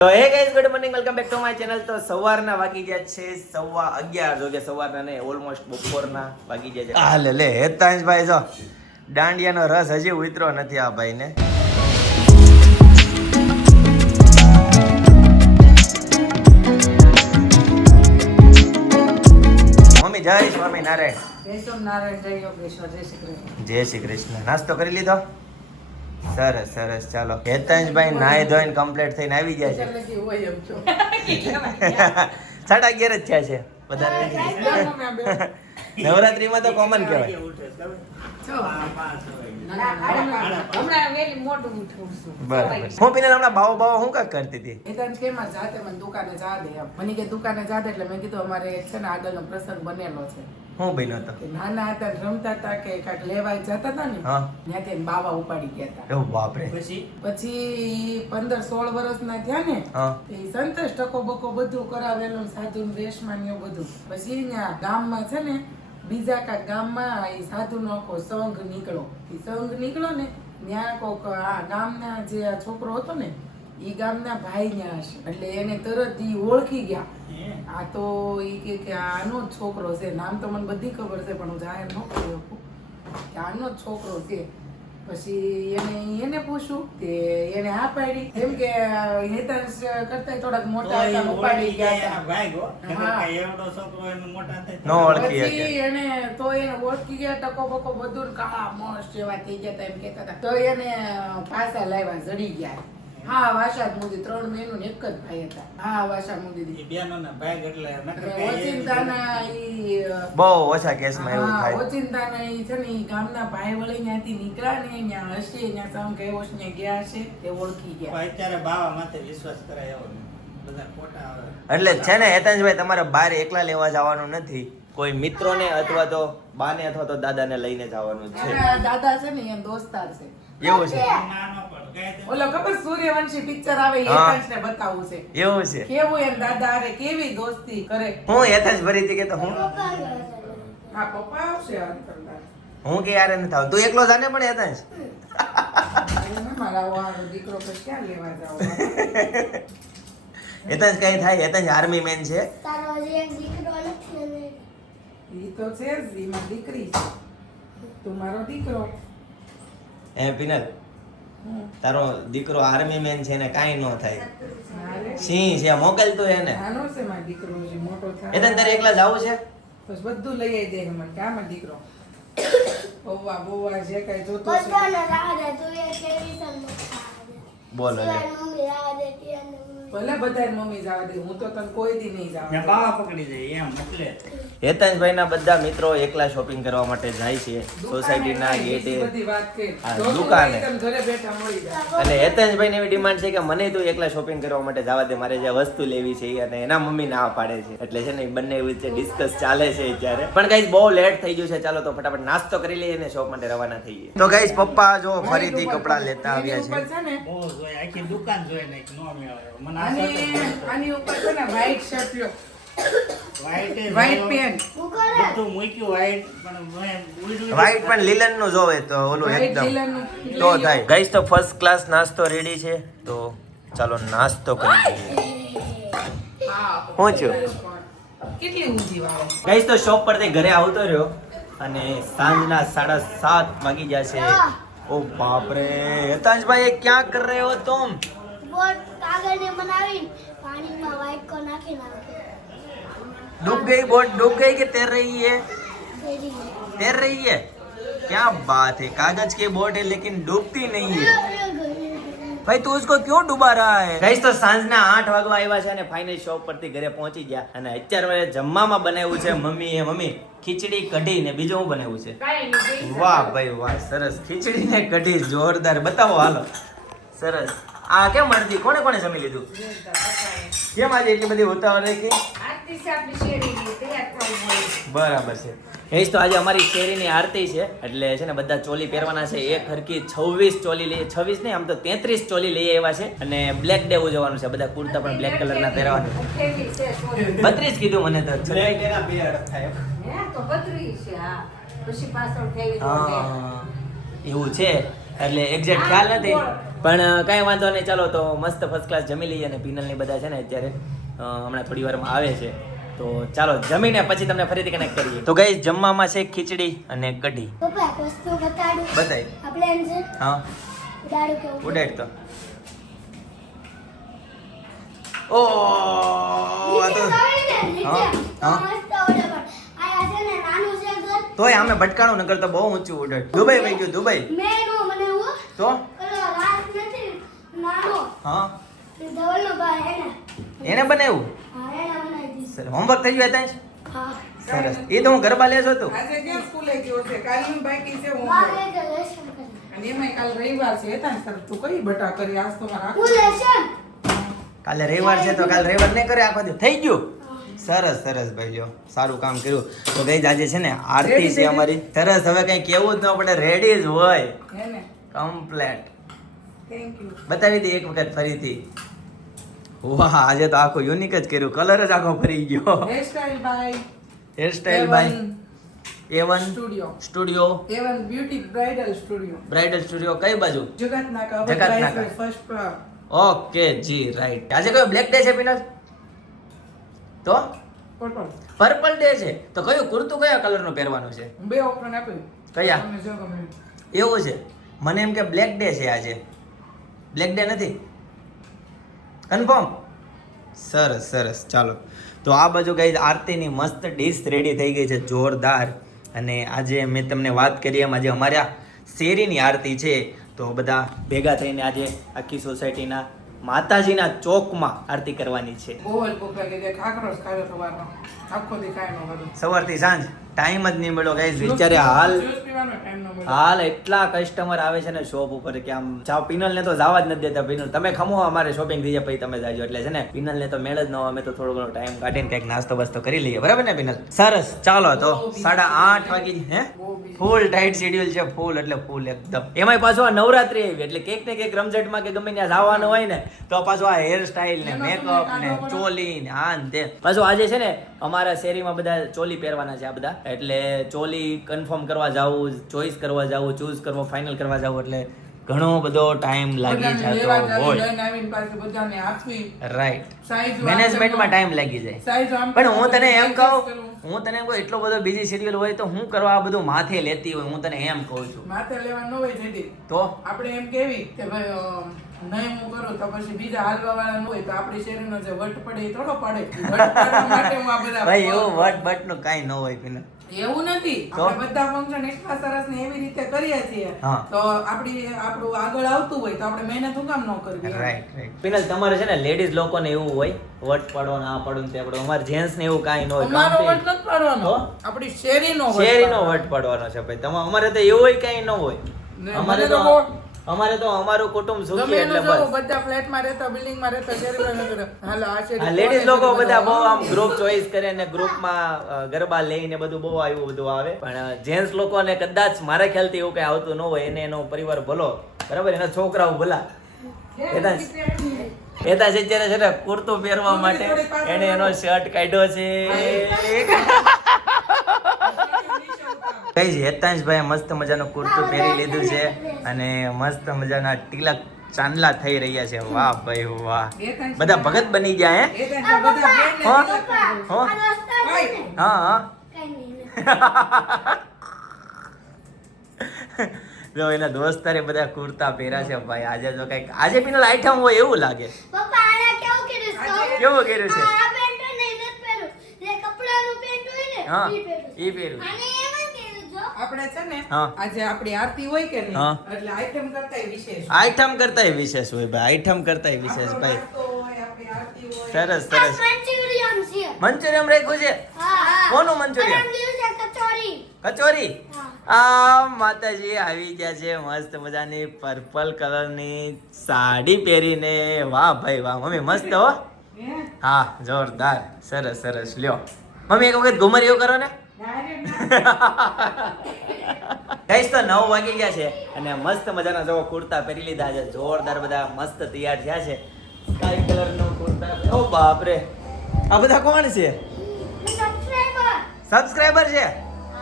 તો hey guys good morning welcome back to my channel તો સવારના વાગી ગયા છે સવા અગિયાર જો કે સવારના ને ઓલમોસ્ટ બપોરના વાગી ગયા છે. આ લે લે હેતાંશભાઈ જો. દાંડિયાનો રસ હજી ઉતરો નથી આ ભાઈને. મમ્મી જય સ્વામી નારાયણ જય સોમનારાયણ જય જય શ્રી કૃષ્ણ. જય શ્રી કૃષ્ણ. નાસ્તો કરી લીધો? સરસ સરસ. ચાલો હેતાંશભાઈ નાઈ ધોઈને કમ્પ્લીટ થઈને આવી ગયા છે. એટલે કે હોય એમ છો સાડા અગિયાર જ થયા છે. વધારે નવરાત્રીમાં તો કોમન કહેવાય. બરાબર. હું પીને હમણાં બાવો બાવો હું કાંક કરતી હતી? એ તને કેમ જાતે મને દુકાને જા દે એમ. મને કે દુકાને જા દે એટલે મેં કીધું અમારે છે ને આગળનો પ્રસંગ બનેલો છે. હું બન્યો હતો? નાના હતા રમતા હતા કે કાંઈક લેવાય જતા હતા ને? હા. ત્યાંથી એને બાવા ઉપાડી ગયા હતા. એવું બાપરે. પછી? પછી પંદર સોળ વર્ષના થયા ને હા. એ સંતોષ ટકો બકો બધું કરાવેલું સાધુ વેશમાં ને એવું બધું. પછી ત્યાં ગામમાં છે ને બીજા કા ગામમાં એ સાધુ નો આખો સંઘ નીકળો એ સંઘ નીકળો ને ત્યાં કોક આ ગામના જે આ છોકરો હતો ને એ ગામના ભાઈ ત્યાં હશે. એટલે એને તરત ઈ ઓળખી ગયા. આ તો ઈ કે કે આનો જ છોકરો છે. નામ તો મને બધી ખબર છે પણ હું જાહેર ન કરી શકું. કે આનો જ છોકરો છે. પછી એને એને પૂછ્યું કે એને હા પાડી. એમ કે હેતાંશ કરતા થોડાક મોટા હતા ઉપાડી ગયા હતા. નો ઓળખી પછી એને તો એને ઓળખી ગયા ટકો બકો બધું ને કાળા મોસ જેવા થઈ ગયા હતા એમ કહેતા હતા. તો એને પાછા લાવ્યા જડી ગયા. હા વાસા મોદી ત્રણ મહિનો એક જ ભાઈ હતા. હા વાસા મુદી ઓચિંતાના ઈ બહુ ઓછા કેસમાં એવું થાય. ઓચિંતાના ઈ છે ને ગામના ભાઈ વળી ત્યાંથી નીકળ્યા ને ત્યાં હશે ત્યાં સામ છે ને ગયા હશે તે ઓળખી ગયા. અત્યારે બાવા માથે વિશ્વાસ કરાય એવો બધા એટલે છે ને હેતનભાઈ તમારે બહાર એકલા લેવા જવાનું નથી. કોઈ મિત્રોને અથવા તો બાને અથવા તો દાદાને લઈને જવાનું છે. દાદા છે ને એ દોસ્તાર છે. એવું છે? ઓલો ખબર સૂર્યવંશી પિક્ચર આવે એ હા. ને બતાવવું છે. એવું છે. કેવું એમ દાદા અરે કેવી દોસ્તી કરે? હું હેતાંશ ભરી હતી કે તો હું? હા પપ્પા આવશે હું કે યાર નથી આવું તું એકલો જાને પણ એને દીકરો પછી ક્યાં લેવા જાવ? હેતાંશ કઈ થાય? હેતાંશ આર્મી મેન છે. તારો એક દીકરો નથી ઈ તો છે જ દીકરી છે. તું મારો દીકરો. હે પિનલ. તારો દીકરો આર્મી મેન છે ને કાંઈ ન થાય. સિંહ છે મોકલ તું એને. નાનો છે મારો દીકરો હજી મોટો થાય હેતાંશ તારે એકલા જવું છે? બસ બધું લઈ આવી દે મને કામ મારો દીકરો? ઓવા બોવા જે કઈ જોતો બોલો ભલે મમ્મી જવા દે હું તો તને કોઈ દી નહીં જવા બાવા પકડી જાય એમ એટલે. હેતાંશભાઈના બધા મિત્રો એકલા શોપિંગ કરવા માટે જાય છે ગેટે દુકાને. અને હેતાંશભાઈને એવી ડિમાન્ડ છે કે મને તું એકલા શોપિંગ કરવા માટે જવા દે મારે જે વસ્તુ લેવી છે અને એના મમ્મી ના પાડે છે. એટલે છે ને બંને વચ્ચે ડિસ્કસ ચાલે છે અત્યારે. પણ ગાઈસ બહુ લેટ થઈ ગયું છે ચાલો તો ફટાફટ નાસ્તો કરી લઈએ અને શોપ માટે રવાના થઈએ. તો ગાઈસ પપ્પા જો ફરીથી કપડા લેતા આવ્યા છે. છે ને બહુ જોઈ આખી દુકાન મેળવે ને નો મેળવે. મને આની ઉપર છે ને વ્હાઈટ શર્ટ લ્યો. વ્હાઈટ પેન બધું મૂક્યું વ્હાઈટ પણ વ્હાઈટ પણ લીલનનું જોવે તો ઓલું એકદમ. તો થાય. ગાઈસ તો ફર્સ્ટ ક્લાસ નાસ્તો રેડી છે. તો ચાલો નાસ્તો કરી લઈએ. હું છું? ગાઈસ તો શોપ પરથી ઘરે આવતો રહ્યો અને સાંજના સાડા સાત વાગી જશે ઓ બાપરે હેતાંશભાઈ ક્યાં કર રહ્યો તું બોટ કાગળને બનાવીને પાણીમાં વ્હાઈટ કો નાખી નાખે डूब गई बोट डूब गई कि तैर रही है ફેરી तैर रही है क्या बात है कागज की बोट है लेकिन डूबती नहीं है ભાઈ તું उसको क्यों डुबा रहा है ગાઈસ તો સાંજના આઠ વાગવા આવ્યા છે અને ફાઇનલ શોપ પરથી ઘરે પહોંચી ગયા અને અત્યારે મારે જમવામાં બનાવ્યું છે મમ્મી એ મમ્મી ખીચડી કઢી ને બીજું હું બનાવ્યું છે કાંઈ નહીં જઈ વાહ ભાઈ વાહ સરસ ખીચડી ને કઢી જોરદાર બતાવો હાલો સરસ આ કેમ મળતી કોને કોને જમી લીધું? કેમ આજે એટલી બધી ઉતાવળ રહી કે બરાબર છે. હેસ તો આજે અમારી શેરીની આરતી છે એટલે છે ને બધા ચોલી પહેરવાના છે. એક હરકી છવ્વીસ ચોલી લઈ છવ્વીસ નહીં આમ તો તેત્રીસ ચોલી લઈ એવા છે. અને બ્લેક ડે ઉજવવાનું છે. બધા કુર્તા પણ બ્લેક કલરના પહેરવાના. બત્રીસ કીધું મને તો. એવું છે. એટલે એક્ઝેક્ટ ખ્યાલ નથી. પણ કાંઈ વાંધો નહીં. ચાલો તો મસ્ત ફર્સ્ટ ક્લાસ જમી લઈએ અને પિનલની બધા છે ને અત્યારે હમણાં થોડી વારમાં આવે છે. તો ચાલો જમીને પછી તમને ફરીથી કનેક્ટ કરીએ. તો ગઈ જમવામાં છે ખીચડી અને કઢી. છે હા. ઉડાડું. તો. ઓ આ તો હા, હા. તોય આમે ભટકાણું નગર તો બહુ ઊંચું ઉડે દુબઈ વહી ગયું દુબઈ. તો? હા? ધવલનો ભાઈ એને. એને બનાવ્યું? હા એને બનાવી સર હોમવર્ક થઈ ગયું ત્યાં હા. સરસ. એ તો હું ગરબા લેશો તું? આજે ક્યાં સ્કૂલે ગયો છે? કાલનું બાકી છે હું બાર વાગે લેશન કરી અને એમાંય કાલ રવિવાર છે. સર તું કઈ બટા કરી આજ તો મારા હું લેશન કાલે રવિવાર છે તો કાલે રવિવાર નહીં કરે આખો થઈ ગયું? સરસ સરસ ભાઈ જો સારું કામ કર્યું. તો ગઈ આજે છે ને આરતી છે અમારી. સરસ હવે કઈ કેવું જ ન પડે. રેડી જ હોય. હે કમ્પ્લેટ બતાવી દઈએ એક વખત ફરીથી. વાહ આજે તો આખો યુનિક જ કર્યું. કલર જ આખો ફરી ગયો. Hairstyle by hairstyle by A one studio studio A one beauty bridal studio bridal studio કઈ બાજુ? જગતનાકા જગતનાકા. ફર્સ્ટ ઓકે જી રાઈટ આજે કયો બ્લેક ડે છે પિનલ તો? પર્પલ પર્પલ ડે છે. તો કયું કુર્તું કયા કલરનું પહેરવાનું છે? બે ઓપ્શન આપ્યું કયા? એવું છે. મને એમ કે બ્લેક ડે છે આજે. બ્લેક ડે નથી? કન્ફર્મ સરસ સરસ. ચાલો. તો આ બાજુ ગઈ આરતીની મસ્ત ડીશ રેડી થઈ ગઈ છે, જોરદાર. અને આજે મેં તમને વાત કરી, એમ આજે અમારા શેરીની આરતી છે. તો બધા ભેગા થઈને આજે આખી સોસાયટીના માતાજીના ચોકમાં આરતી કરવાની છે. આખો દેખાય નો સવારથી સાંજ. ટાઈમ જ નહીં મળ્યો ગાઈઝ વિચારે હાલ હાલ એટલા કસ્ટમર આવે છે ને શોપ ઉપર કે આમ જાઓ પિનલ ને તો જવા જ નથી દેતા પિનલ. તમે ખમો અમારે શોપિંગ થઈ જાય પછી તમે જાજો. એટલે છે ને પિનલ ને તો મેળ જ ન અમે તો થોડો ઘણો ટાઈમ કાઢીને કંઈક નાસ્તો બસ્તો કરી લઈએ. બરાબર ને પિનલ? સરસ. ચાલો તો સાડા આઠ વાગી હે? ફૂલ ટાઈટ શેડ્યુલ છે ફૂલ એટલે ફૂલ એકદમ. એમાંય પાછું આ નવરાત્રી આવી એટલે કેક ને કેક રમઝટમાં કે ગમે ત્યાં જવાનું હોય ને તો પાછો આ હેર સ્ટાઈલ ને મેકઅપ ને ચોલી ને આ ને તે પાછું આજે છે ને અમારા શેરીમાં બધા ચોલી પહેરવાના છે આ બધા. એટલે ચોલી કન્ફર્મ કરવા જાવું ચોઈસ કરવા જાવું ચૂઝ કરવો ફાઇનલ કરવા જાવું એટલે ઘણો બધો ટાઈમ લાગી જતો હોય. રાઈટ મેનેજમેન્ટમાં ટાઈમ લાગી જાય. પણ હું તને એમ કહું હું તને કોઈ એટલો બધો બીજી શેડ્યુલ હોય તો હું કરવા આ બધું માથે લેતી હોય હું તને એમ કહું છું. માથે લેવાનું હોય. તો? આપણે એમ કેવી કે ભાઈ નહીં હું કરું તો પછી બીજા હાલવા વાળા ન હોય તો આપણી શેરીનો જે વટ પડે એ થોડો પડે. વટ પાડવા માટે હું આ બધા ભાઈ એવું વટ બટનું કાંઈ ન હોય પેલા એવું નથી. આપણે બધા ફંક્શન એટલા સરસ ને એવી રીતે કરીએ છીએ. તો આપણી આપણું આગળ આવતું હોય તો આપણે મહેનત હું કામ ન કરવી. રાઈટ રાઈટ પિનલ તમારે છે ને લેડીઝ લોકોને એવું હોય વટ પાડવાનું આ પાડવાનું તે આપણે અમારે જેન્ટ્સ ને એવું કાઈ ન હોય. અમારો વટ નથી પડવાનો. આપણી શેરીનો શેરીનો. વટ પાડવાનો છે ભાઈ. તમારે અમારે તો એવું કઈ ન હોય. અમારે તો અમારે તો અમારું કુટુંબ સુખી એટલે બસ. બધા ફ્લેટમાં રહેતા બિલ્ડિંગમાં રહેતા હાલો આ છે લેડીઝ લોકો બધા બહુ આમ ગ્રુપ ચોઈસ કરે ને ગ્રુપમાં ગરબા લઈને બધું બહુ આવ્યું બધું આવે. પણ જેન્ટ્સ લોકોને કદાચ મારા ખ્યાલથી એવું કઈ આવતું ન હોય એને એનો પરિવાર ભલો. બરાબર? એના છોકરાઓ ભલા. એના એતા છે છે ને કુર્તો પહેરવા માટે એને એનો શર્ટ કાઢ્યો છે. કઈ હેતાંશભાઈ મસ્ત મજાનું કુર્તું પહેરી લીધું છે અને મસ્ત મજાના તિલક ચાંદલા થઈ રહ્યા છે. વાહ ભાઈ વાહ. બધા ભગત બની ગયા હે? હા? હો? જો એના દોસ્તારે બધા કુર્તા પહેર્યા છે ભાઈ. આજે તો કંઈક આજે પીનલ આઈટમ હોય એવું લાગે. કેવું કર્યું છે? આ પેન્ટ ને નથી પહેરું જે કપડાનું પેન્ટ હોય ને હા એ પહેરું પહેર્યું આપણે છે ને આજે આપણી આરતી હોય કે નહીં એટલે આઈટમ કરતા વિશેષ આઈટમ કરતાય વિશેષ હોય ભાઈ આઈટમ કરતાય વિશેષ ભાઈ. સરસ સરસ. મંચુરિયમ રાખ્યું છે? કોનું મંચુરિયમ કચોરી. કચોરી? આ માતાજી આવી ગયા છે મસ્ત મજાની પર્પલ કલરની સાડી પહેરીને. વાહ ભાઈ વાહ. મમ્મી મસ્ત હો. હા? જોરદાર. સરસ સરસ. લ્યો. મમ્મી એક વખત ઘુમરીઓ કરો ને. કઈશ તો નવ વાગી ગયા છે અને મસ્ત મજાના જો કુર્તા પહેરી લીધા છે. જોરદાર બધા મસ્ત તૈયાર થયા છે. સ્કાય કલર નો કુર્તા ઓ બાપ રે આ બધા કોણ છે? સબસ્ક્રાઇબર છે.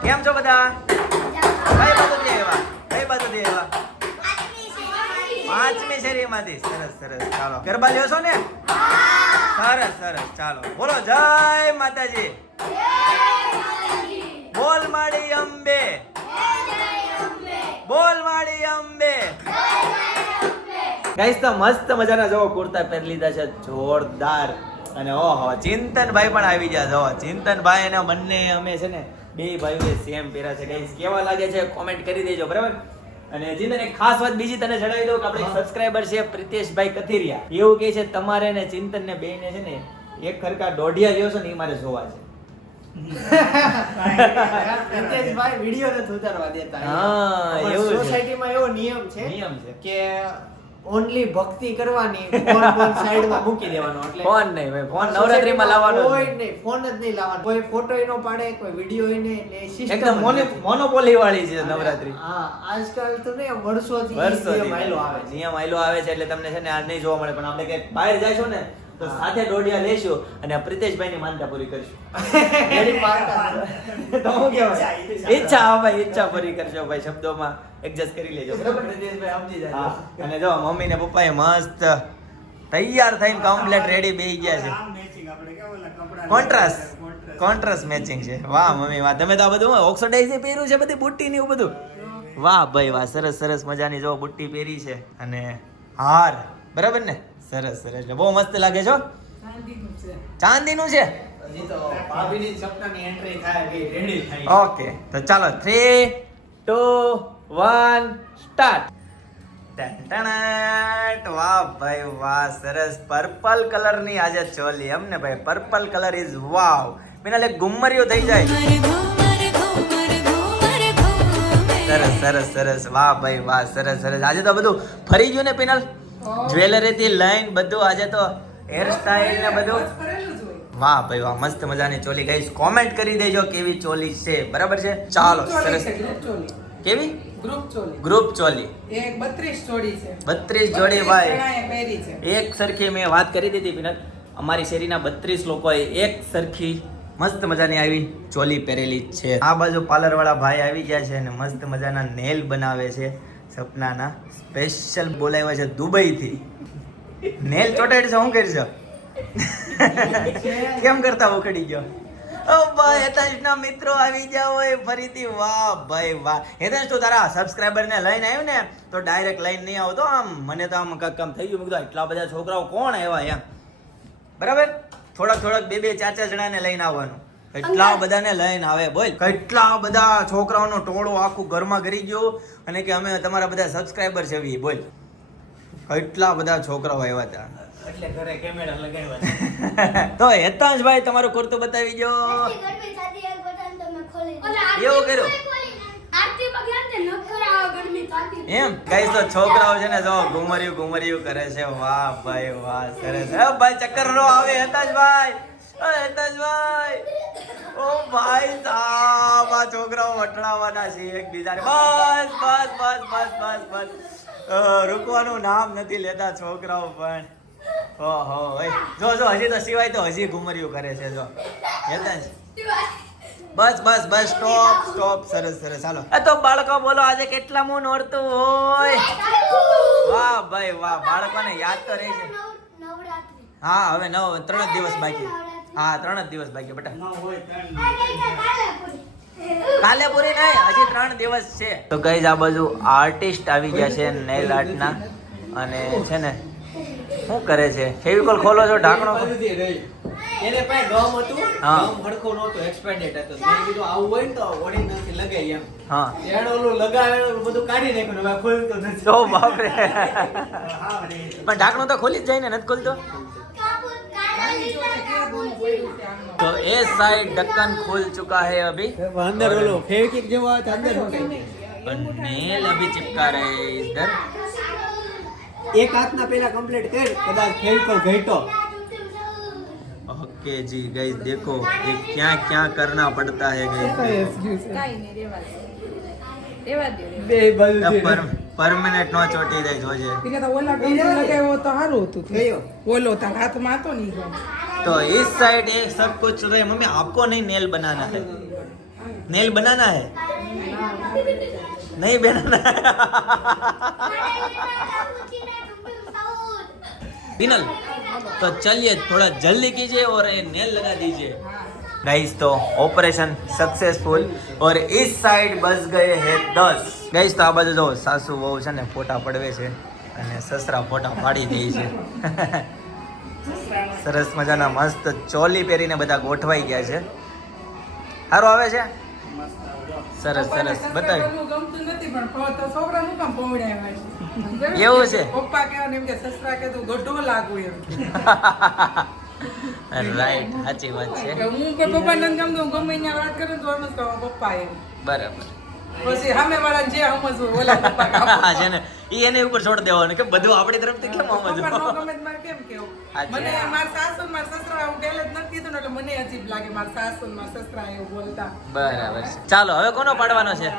કેમ છો બધા? કઈ બાજુથી આવ્યા? કઈ બાજુથી આવ્યા? પાંચમી શેરીમાંથી. સરસ સરસ. ચાલો ગરબા લ્યો છો ને? સરસ સરસ. ચાલો. બોલો જય માતાજી. બોલ માડી અંબે. બોલ માડી અંબે. ગાઈસ તો મસ્ત મજાના જો કુર્તા પહેરી લીધા છે, જોરદાર. અને ઓહો, ચિંતનભાઈ પણ આવી ગયા. જો ચિંતનભાઈ અને બંને અમે છે ને, બે ભાઈઓએ સેમ પહેર્યા છે. ગાઈસ કેવા લાગે છે કોમેન્ટ કરી દેજો, બરાબર? અને ચિંતન એક ખાસ વાત બીજી તને જણાવી દઉં કે આપણે સબસ્ક્રાઇબર છે, પ્રિતેશભાઈ કથિરિયા. એવું કહે છે, તમારે ને ચિંતન ને બે ને છે ને, એક ખરકા દોઢિયા જેવો છે ને એ મારે જોવા છે. રિતેશભાઈ વીડિયો નથી ઉતારવા દેતા હા, એવું સોસાયટીમાં એવો નિયમ છે નિયમ છે. કે ઓનલી ભક્તિ કરવાની ફોન ફોન સાઈડમાં મૂકી દેવાનો એટલે ફોન નહીં ભાઈ ફોન નવરાત્રીમાં લાવવાનો કોઈ નહીં. નહીં ફોન જ નહીં લાવવાનો. કોઈ ફોટો પાડે કોઈ વીડિયો નહીં એટલે એ એકદમ જ મોનો નથી. મોનોપોલી વાળી છે નવરાત્રી. હા આજકાલ તો ને વર્ષોથી નિયમ હાલ્યો આવે છે. નિયમ આયલો આવે છે એટલે તમને છે ને આ નહીં જોવા મળે પણ આપણે ક્યાંક બહાર છો ને તો સાથે દોઢિયા લેશું અને પ્રિતેશભાઈની માનતા પૂરી કરશું. તો હું કહેવાય? ઈચ્છા હા ભાઈ ઈચ્છા પૂરી કરશો ભાઈ શબ્દોમાં એડજસ્ટ કરી લેજો. બરાબર સમજી જાય. અને જો મમ્મી ને પપ્પાએ મસ્ત તૈયાર થઈને કમ્પ્લેટ રેડી બેહી ગયા છે. કોન્ટ્રાસ્ટ કોન્ટ્રાસ્ટ મેચિંગ છે વાહ મમ્મી વાહ. તમે તો આ બધું ઓક્સોડાઇઝ પહેર્યું છે બધી બુટ્ટી ને એવું બધું? વાહ ભાઈ વાહ. સરસ સરસ મજાની જો બુટ્ટી પહેરી છે અને હાર. બરાબર ને? સરસ સરસ. એટલે બહુ મસ્ત લાગે છો છે. ચાંદીનું છે? ઓકે તો ચાલો થ્રી ટુ વન સ્ટાર્ટ વાહ ભાઈ વાહ સરસ. પર્પલ કલરની આજે ચોલી. એમ ને ભાઈ purple colour is wow Minal એક ગુમ્મરીઓ થઈ જાય. સરસ સરસ સરસ. વાહ ભાઈ વાહ સરસ સરસ. આજે તો બધું ફરી ગયું ને પિનલ? જ્વેલરી થી લઈને બધું આજે તો હેર સ્ટાઇલ ને બધું. વાહ ભાઈ વાહ મસ્ત મજાની ચોલી ગઈ કોમેન્ટ કરી દેજો કેવી ચોલી છે. બરાબર છે? ચાલો સરસ. કેવી? ગ્રુપ ચોલી. ગ્રુપ ચોલી. એક બત્રીસ જોડી ભાઈ. એક સરખી મેં વાત કરી દીધી પિનલ અમારી શેરીના બત્રીસ લોકોએ એક સરખી મસ્ત મજાની આવી ચોલી પહેરેલી છે. આ બાજુ પાર્લર વાળા ભાઈ આવી ગયા છે અને મસ્ત મજાના નેલ બનાવે છે. સપનાના સ્પેશિયલ બોલાવ્યા છે દુબઈથી. નેલ ચોટાડી છે શું કરશો? કેમ કરતા ઉખડી ગયો? ઓ ભાઈ હેતાંશના મિત્રો આવી જાવ હોય ફરીથી. વાહ ભાઈ વાહ. હેતાંશ તું તારા સબસ્ક્રાઈબરને લઈને આવ્યો ને તો ડાયરેક્ટ લઈને નહીં આવતો. આમ મને તો આમ કાંઈક કામ થઈ ગયું. મેં કીધું એટલા બધા છોકરાઓ કોણ આવ્યા? એમ. બરાબર? થોડાક થોડાક બે બે ચાર ચાર જણાને લઈને આવવાનું. કેટલા બધાને લઈને આવે બોલ. કેટલા બધા છોકરાઓનો ટોળો આખું ઘરમાં ઘરી ગયો અને કે અમે તમારા બધા સબસ્ક્રાઈબર છે બોલ. કેટલા બધા છોકરાઓ આવ્યા હતા. તો હેતાંશભાઈ તમારું કુર્તું બતાવી દો. એટલી. એવું કર્યું? એમ? કઈ તો છોકરાઓ છે ને જો ઘુમર્યું ઘુમરિયું કરે છે. વાહ ભાઈ વાહ સરસ હે ભાઈ ચક્કર આવે હેતાજભાઈ ઓ ભાઈ સાહેબ આ છોકરાઓ વટડાવાના છે એકબીજાને. બસ બસ બસ બસ બસ બસ. રૂકવાનું નામ નથી લેતા છોકરાઓ પણ. ઓહો. જો જો હજી તો સિવાય તો હજી ઘુમર્યું કરે છે જો. હેતાજ બસ બસ બસ સ્ટોપ સ્ટોપ. સરસ સરસ. ચાલો એ તો બાળકો બોલો આજે કેટલા મું નોરતું હોય? વાહ ભાઈ વાહ. બાળકોને યાદ તો રહે છે. હા હવે નવ ત્રણ દિવસ બાકી. હા ત્રણ જ દિવસ બાકી બેટા. ન હોય ત્રણ આ ગઈ છે કાલે પૂરી. નહીં હજી ત્રણ દિવસ છે. તો ગઈ આ બાજુ આર્ટિસ્ટ આવી ગયા છે નેલ આર્ટના અને છે ને શું કરે છે? ફેવિકોલ ખોલો છો ઢાંકણો. એને પાસે ગમ હતું હા. ગમ હરખું નહોતું એક્સપાયર્ડ હતું. મેં કીધું આવું હોય ને તો ઓરિજિનલથી લગાવી એમ. હા. ત્યારે ઓલું લગાવેલું બધું કાઢી નાખ્યું હવે ખોલતું નથી. તો બાપરે. રે. પણ ઢાંકણું તો ખોલી જ જાય ને નથી ખોલતો? तो ये साइड ढक्कन खुल चुका है अभी અંદર ઓલું ફેવિકિક જેવો આવે તો અંદર મૂકે. पर नेल अभी चिपका रहे हैं इधर એક હાથના પેલા કમ્પ્લીટ કર કદાચ ફેવિકોલ ઘટ્યો ओके जी गाइस देखो ये क्या क्या करना पड़ता है કઈ गाइस excuse છે? કાંઈ નહીં રેવા દે રેવા દે રેવા બે બાજુ पर परमानेंट नो ચોટી જાય જોજે ઈ કહેતા ઓલા ગમતું લગાવ્યો તો સારું હતું કયો? ઓલો તાર હાથમાં હતો નહીં ગમ तो इस साइड ये सब कुछ रहे मम्मी आपको नहीं नेल बनाना है नेल बनाना है नहीं बनाना है पिनल तो चलिए थोड़ा जल्दी कीजिए और ये नेल लगा दीजिए गाइस तो ऑपरेशन सक्सेसफुल और इस साइड बस गए हैं દસ ગાઈસ તો આ બાજુ જો સાસુ વહુ છે ને ફોટા પડવે છે અને સસરા ફોટા પાડી દે છે સરસ મજાના મસ્ત ચોલી પહેરીને બધા ગોઠવાઈ ગયા છે સારું આવે છે સરસ પપ્પાને સરસ સસરા બતાવી કરવું ગમતું નથી પણ પ- તો છોકરાનું કામ પહોંચાડ્યા છે. એવું છે? પપ્પા કહેવાને એમ કે સસરા કે તું ગઢો લાગુ એમ રાઈટ સાચી વાત છે. હું કોઈ પપ્પા નથી ગમતું હું ગમે ત્યાં વાત કરું તો એમ જ કહું પપ્પા એમ. બરાબર. પછી સામે વાળા જે સમજવું ઓલા પપ્પા છે ને ઈ એને ઉપર છોડ દેવાનું કે બધું આપણી તરફથી કેમ સમજવું? ગમે મારે કેમ કેવું? મને. મારા સાસુ મારા સસરા હું પહેલે જ નથી કીધું એટલે મને અજીબ લાગે મારા સાસુ મારા સસરા એવું બોલતા. બરાબર છે. ચાલો હવે કોનો પાડવાનો છે?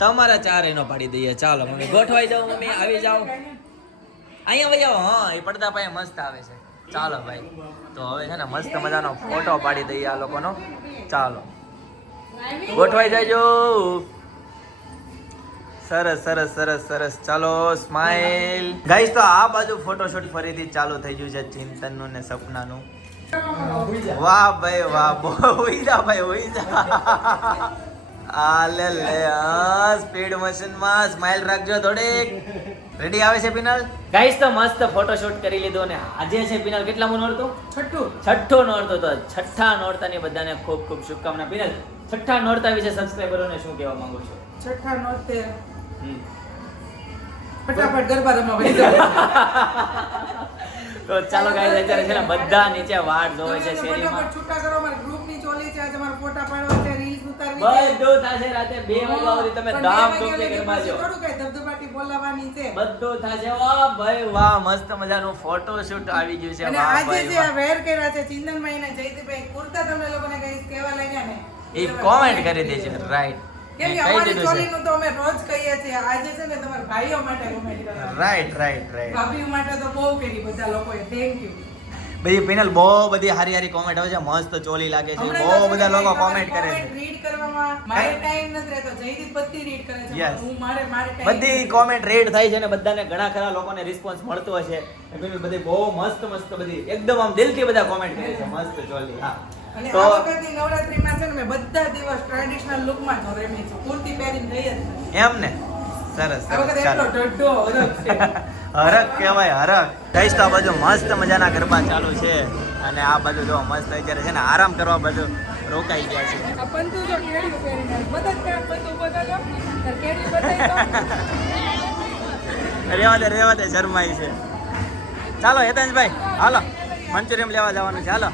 તમારા ચાર એનો પાડી દઈએ. ચાલો મમ્મી ગોઠવાઈ જાઓ મમ્મી. આવી જાઓ. અહીંયા વહી આવો. હા એ પડદા પાસે મસ્ત આવે છે. ચાલો ભાઈ. તો હવે છે ને મસ્ત મજાનો ફોટો પાડી દઈએ આ લોકોનો. ચાલો. ગોઠવાઈ જજો. સરસ સરસ સરસ સરસ. ચાલો સ્માઈલ ગાઈસ તો આ બાજુ ફોટોશૂટ ફરીથી ચાલુ થઈ ગયું છે ચિંતનનું ને સપનાનું. વાહ ભાઈ, વાહ. હોઈ જા ભાઈ હોઈ જા આ લે સ્પીડ મશીનમાં સ્માઈલ રાખજો થોડીક. રેડી આવે છે પિનલ ગાઈસ તો મસ્ત ફોટોશૂટ કરી લીધો ને આજે છે પિનલ કેટલા મુ નોરતો? છઠ્ઠું. છઠ્ઠો નોરતો તો છઠ્ઠા નોરતાની બધાને ખૂબ ખૂબ શુભકામના. પિનલ છઠ્ઠા નોરતા વિશે સબસ્ક્રાઇબરોને શું કહેવા માંગુ છો? છઠ્ઠા નોરતે ફટાફટ ગરબા રમવા જાઓ. તો ચાલો ગાઈસ અત્યારે છે ને બધા નીચે વાટ જોવે છે તમે શેરીમાં. છૂટા કરો મારા ગ્રુપની ચોલી છે આજે મારા ફોટા પાડવા છે રીલ્સ ઉતારવી છે. બધું થાશે રાતે બે વાગ્યા સુધી તમે ધામ ધૂમ કે ગરબા જો થોડું કઈ ધબધબાટી બોલાવાની છે. બધું થાશે. વાહ ભાઈ વાહ મસ્ત મજાનું ફોટોશૂટ આવી ગયું છે. વાહ આજે જે આ વેર કર્યા છે ચિંતનભાઈ ને જયદીપભાઈ કુર્તા તમને લોકોને કઈ કેવા લાગ્યા ને? એ કોમેન્ટ કરી દેજો રાઈટ કેમ કે અમારી ચોલીનું તો અમે રોજ કહીએ છીએ આજે છે ને તમારા ભાઈઓ માટે કોમેન્ટ કરવા રાઈટ રાઈટ રાઈટ ભાભીઓ માટે તો બહુ કરી બધા લોકોએ. થેન્ક યુ બધી પેનલ બહુ બધી હારી હારી કોમેન્ટ આવે છે મસ્ત ચોલી લાગે છે બહુ બધા લોકો કોમેન્ટ કરે છે. રીડ કરવામાં મારે ટાઈમ નથી રહેતો. જયદીપ બધી રીડ કરે છે. હું મારે મારે time બધી કોમેન્ટ રેડ થાય છે અને બધાને ઘણા ખરા લોકોને રિસ્પોન્સ મળતો હશે. બધી બહુ મસ્ત મસ્ત બધી એકદમ આમ દિલથી બધા કોમેન્ટ કરે છે મસ્ત ચોલી હા. અને આ વખતની નવરાત્રીમાં છે ને મેં બધા દિવસ ટ્રેડિશનલ લુકમાં જ રમી છું. કુર્તી પહેરીને ગઈ જ. એમ ને? સરસ હરક કહેવાય હરક તો આ બાજુ મસ્ત મજાના ગરબા ચાલુ છે. અને આ બાજુ જો મસ્ત અત્યારે છે ને આરામ કરવા બાજુ રોકાઈ ગયા છે. રેવા દે રેવા દે શરમાઈ છે. ચાલો હેતાંશભાઈ હાલો. મંચુરિયમ લેવા જવાનું છે હાલો.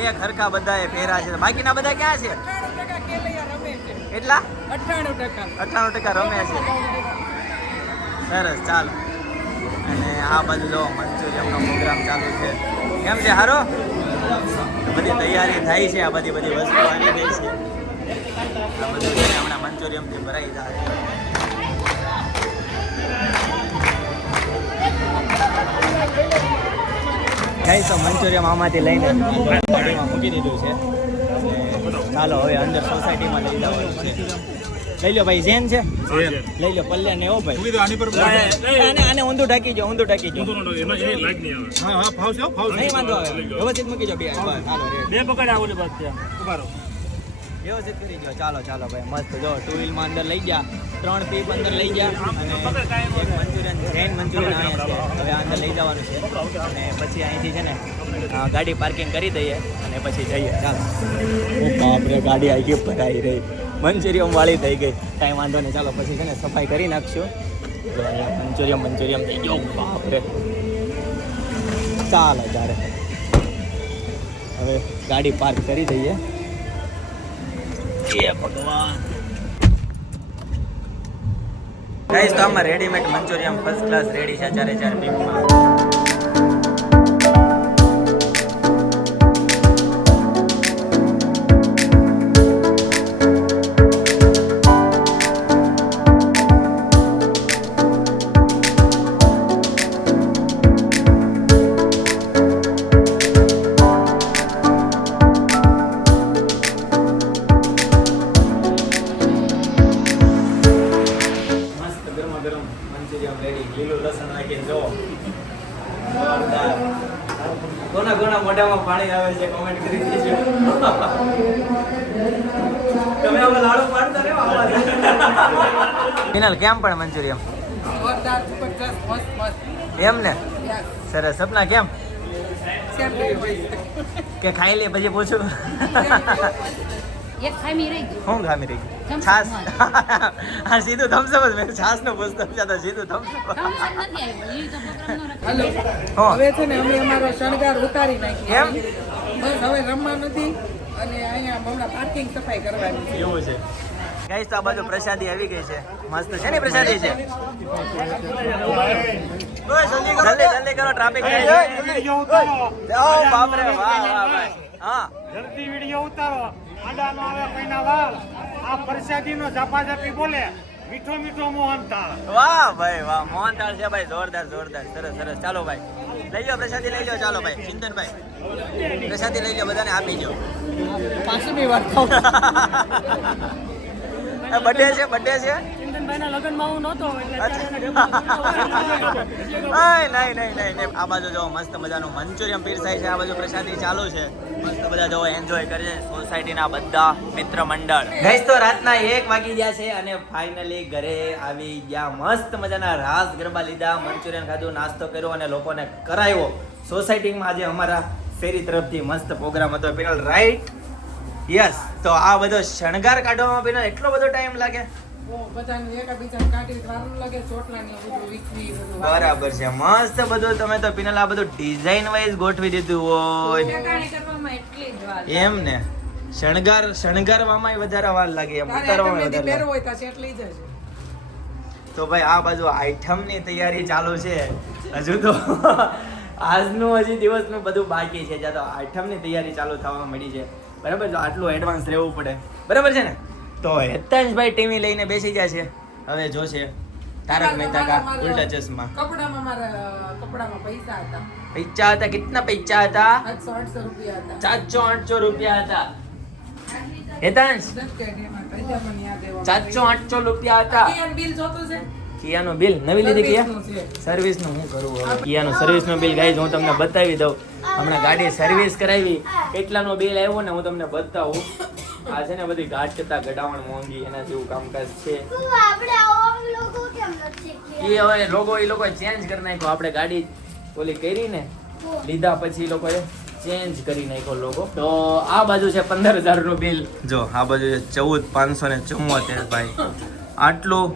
એક હરખા બધાએ ફેરા છે. બાકીના બધા ક્યાં છે? એટલા? અઠ્ઠાણું ટકા રમે છે. સરસ, ચાલો. અને આ બાજુ જો મંચુરિયમનો પ્રોગ્રામ ચાલુ છે. કેમ છે, હારો? બધી તૈયારી થાય છે, આ બધી બધી વસ્તુ આવી ગઈ છે. આ બધું હમણાં મંચુરિયમથી ભરાઈ જાય. ગાઈસ તો મંચુરિયમ આમાંથી લઈને ગાડીમાં મૂકી દીધું છે. ચાલો હવે અંદર સોસાયટીમાં લઈ જવાનું છે. લઈ લો ભાઈ ઝેન છે? લઈ લો પલ્લે ને એવો ભાઈ. આને આને ઊંધું ઢાકી જો ઊંધું ઢાકી જો નહીં વાંધો આવે. વ્યવસ્થિત મૂકી જો બે બસ. ત્યાં. રેડી. વ્યવસ્થિત કરી દો ચાલો ચાલો ભાઈ, મસ્ત. જો ટુ વ્હીલમાં અંદર લઈ ગયા. ત્રણ પીપ અંદર લઈ ગયા. અને મંચુરિયન જૈન મંચુરિયન અહીંયા છે. હવે અંદર લઈ જવાનું છે. અને પછી અહીંથી છે ને ગાડી પાર્કિંગ કરી દઈએ અને પછી જઈએ. ચાલો. બાપરે, ગાડી આવી ગઈ ભરાઈ રહી. મંચુરિયમ વાળી થઈ ગઈ. કાંઈ વાંધો નહીં. ચાલો, પછી છે ને સફાઈ કરી નાખશું. મંચુરિયમ મંચુરિયમ થઈ ગયો. બાપરે. ચાલો જ્યારે હવે ગાડી પાર્ક કરી દઈએ. એ ભગવાન. તો આમાં readymade Manchurian first class ready છે ચારે ચાર પીપમાં ફિનલ કેમ પણ મંચુરિયમ જોરદાર જબરજસ્ત મસ્ત મસ્ત. એમ ને? સરસ. સપના કેમ? કે ખાઈ લે પછી પૂછું? એક ખામી રહી ગઈ. હું ખામી રહી છાસ. હા સીધું થમ્સ અપ મેં છાસ નો પૂછતો હતા સીધું થમ્સ અપ નથી આવ્યો ઈ તો પ્રોગ્રામ નો હાલો હો. હવે છે ને અમે અમારો શણગાર ઉતારી નાખી કેમ? બસ હવે રમવા નથી અને અહીંયા હમણાં પાર્કિંગ સફાઈ કરવાની એવું છે. ગાઈસ તો આ બાજુ પ્રસાદી આવી ગઈ છે. મસ્ત છે ને પ્રસાદી છે? જલ્દી જલ્દી કરો ટ્રાફિક બાપ રે વાહ વાહ હા. જલ્દી વીડિયો ઉતારો. આડાનો આવે કોઈના વાલ આ પ્રસાદીનો ઝાપાઝાપી બોલે. મીઠો મીઠો મોહનથાળ. વાહ ભાઈ વાહ. મોહનથાળ છે ભાઈ. જોરદાર જોરદાર. સરસ સરસ. ચાલો ભાઈ. લઈ લો પ્રસાદી લઈ લો. ચાલો ભાઈ. ચિંતનભાઈ પ્રસાદી લઈ લો. બધાને આપી દો ખાઉં બર્થડે છે બર્થડે છે? ચિંતનભાઈના લગ્નમાં હું નહોતો નહીં નહીં નહીં નહીં. આ બાજુ જો મસ્ત મજાનું મંચુરિયન પીરસાય છે. આ બાજુ પ્રસાદી ચાલુ છે. મસ્ત બધા જો એન્જોય કરે છે સોસાયટીના બધા મિત્ર મંડળ. ગઈશ તો રાતના એક વાગી ગયા છે અને ફાઇનલી ઘરે આવી ગયા. મસ્ત મજાના રાસ ગરબા લીધા મંચુરિયન ખાધું નાસ્તો કર્યો અને લોકોને કરાયો. સોસાયટીમાં આજે અમારા શેરી તરફથી મસ્ત પ્રોગ્રામ હતો. પેનલ રાઈટ યસ તો આ બધો શણગાર કાઢવામાં પેનલ એટલો બધો ટાઈમ લાગે? બરાબર છે મસ્ત બધું તમે તો પિનલ આ બધું ડિઝાઇન વાઇઝ ગોઠવી દીધું હોય. ઠેકાણે કરવામાં એટલી જ વાર એમ ને? શણગાર શણગારવામાં વધારે વાર લાગે એમ તારે ઉતારવામાં વધારે લાગે. તો ભાઈ આ બાજુ આઈટમની તૈયારી ચાલુ છે. હજુ તો આજનું હજી દિવસનું બધું બાકી છે. જ્યાં તો આઈટમની તૈયારી ચાલુ થવા મળી છે. બરાબર? જો આટલું એડવાન્સ રહેવું પડે. બરાબર છે ને? તો હેતાંશભાઈ ટીવી લઈને બેસી ગયા છે. હવે જોશે. તારક મહેતા કા ઉલ્ટા ચશ્મા. કપડામાં મારા કપડામાં પૈસા હતા. પૈસા હતા? કેટલા પૈસા હતા? આઠસો આઠસો રૂપિયા હતા. 700 800 રૂપિયા હતા. હેતાંશ. સાતસો આઠસો રૂપિયા હતા. બિલ જોતું છે? કિયાનું બિલ? નવી લીધી કિયા? સર્વિસનું સર્વિસનું હું કરું હવે? કિયાનું સર્વિસનું બિલ? ગાઈઝ હું તમને બતાવી દઉં. હમણાં ગાડી સર્વિસ કરાવી. કેટલાનો બિલ આવ્યો ને હું તમને બતાવું. આ છે ને બધી ઘાટ કરતા ઘટાવણ મોંઘી એના જેવું કામકાજ છે. લોકો એ હવે લોકો એ લોકો ચેન્જ કરી નાખ્યો. આપણે ગાડી ઓલી કરી ને લીધા પછી એ લોકોએ ચેન્જ કરી નાખ્યો લોગો તો આ બાજુ છે પંદર હજારનું બિલ. જો આ બાજુ છે ચૌદ પાંચસો ને ચુમ્મોતેર ભાઈ. આટલું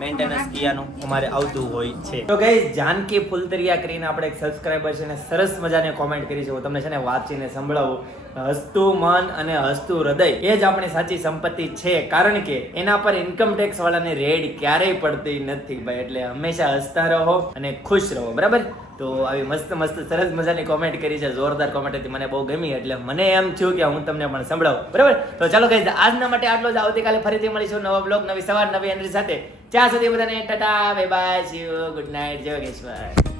મેન્ટેનન્સ કિયાનું અમારે આવતું હોય છે. તો ગઈ જાનકી ફૂલતરિયા કરીને આપણે એક સબસ્ક્રાઈબર છે ને સરસ મજાને કોમેન્ટ કરી છે. તમને છે ને વાંચીને સંભળાવું. હસતું મન અને હસતું હૃદય એ જ આપણી સાચી સંપત્તિ છે. કારણ કે એના પર ઇન્કમ ટેક્સ વાળાને રેડ ક્યારેય પડતી નથી ભાઈ. એટલે હંમેશા હસતા રહો અને ખુશ રહો. બરાબર? તો આવી મસ્ત મસ્ત સરસ મજાની કોમેન્ટ કરી છે. જોરદાર કોમેન્ટ હતી. મને બહુ ગમી. એટલે મને એમ થયું કે હું તમને પણ સંભળાવું. બરાબર? તો ચાલો કઈ આજના માટે આટલો જ. આવતીકાલે ફરીથી મળીશું નવા બ્લોગ નવી સવાર, નવી એન્ટ્રી સાથે. ત્યાં સુધી બધાને tata bye bye see you good night જય યોગેશ્વર